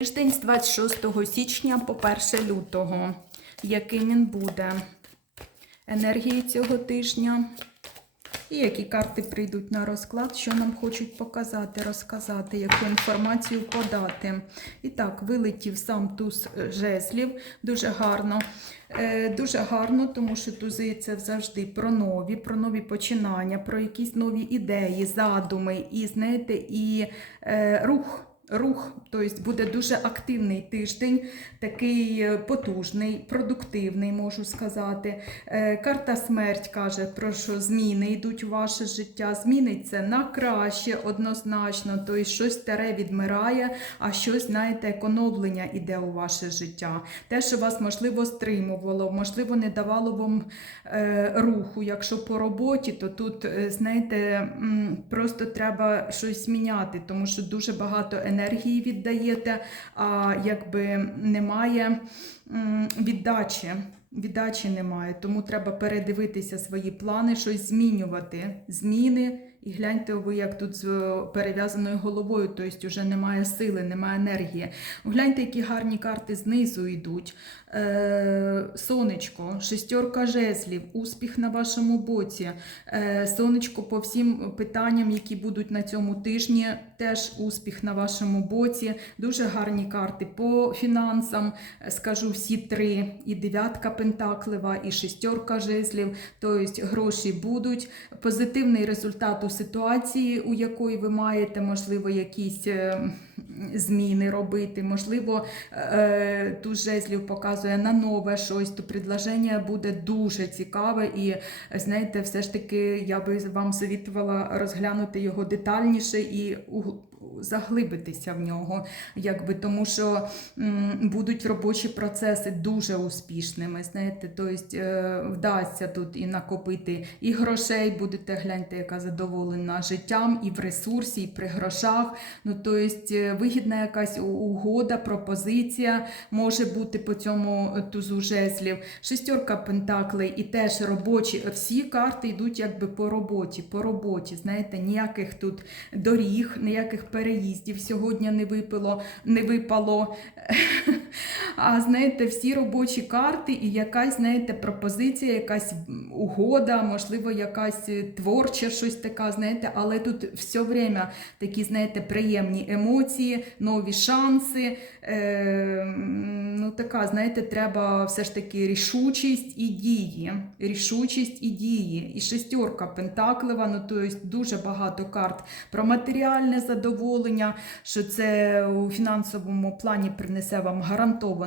Тиждень з 26 січня по 1 лютого. Яким він буде? Енергії цього тижня. І які карти прийдуть на розклад, що нам хочуть показати, розказати, яку інформацію подати. І так, вилетів сам туз е, жезлів. Дуже гарно. Е, Дуже гарно, тому що тузи це завжди про нові, про нові починання, про якісь нові ідеї, задуми, і знаєте, і е, рух. Рух, тобто буде дуже активний тиждень, такий е, потужний, продуктивний, можу сказати. Е, Карта смерть каже про що зміни йдуть у ваше життя. Зміниться на краще однозначно. Тобто щось старе відмирає, а щось, знаєте, еконовлення іде у ваше життя. Те, що вас можливо стримувало, можливо, не давало вам е, руху. Якщо по роботі, то тут, знаєте, просто треба щось міняти, тому що дуже багато енергії віддаєте, а якби немає віддачі. Віддачі немає, тому треба передивитися свої плани, щось змінювати. Зміни. І гляньте ви, як тут з е, перев'язаною головою, тобто вже немає сили, немає енергії. Гляньте, які гарні карти знизу йдуть. Е, сонечко, шестерка жезлів, успіх на вашому боці. Е, сонечко по всім питанням, які будуть на цьому тижні, теж успіх на вашому боці. Дуже гарні карти по фінансам. е, Скажу всі три. І дев'ятка пентаклева, і шестерка жезлів. Тобто гроші будуть. Позитивний результат у ситуації, у якої ви маєте, можливо, якісь е, зміни робити. Можливо, е, тут жезлів показує на нове щось, то предложення буде дуже цікаве. І знаєте, все ж таки я би вам завітувала розглянути його детальніше і заглибитися в нього, якби тому що будуть робочі процеси дуже успішними. Знаєте, тобто е, вдасться тут і накопити і грошей, будете гляньте, яка задоволена життям, і в ресурсі, і при грошах. Ну, тобто е, вигідна якась угода, пропозиція може бути по цьому тузу жезлів. Шестерка пентаклей і теж робочі. Всі карти йдуть якби по роботі, по роботі. Знаєте, ніяких тут доріг, ніяких переїздів сьогодні не випило, не випало. А знаєте, всі робочі карти і якась, знаєте, пропозиція, якась угода, можливо, якась е, творча щось така, знаєте, але тут все время такі, знаєте, приємні емоції, нові шанси. Е, ну, така, знаєте, треба все ж таки рішучість і дії. Рішучість і дії. І шестерка пентаклева, ну тобто дуже багато карт про матеріальне задоволення, що це у фінансовому плані принесе вам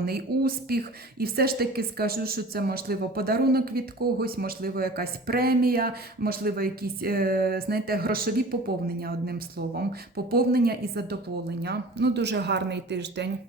гарантований успіх. І все ж таки скажу, що це можливо подарунок від когось, можливо, якась премія, можливо, якісь, е, знаєте, грошові поповнення, одним словом, поповнення і задоволення. Ну, дуже гарний тиждень.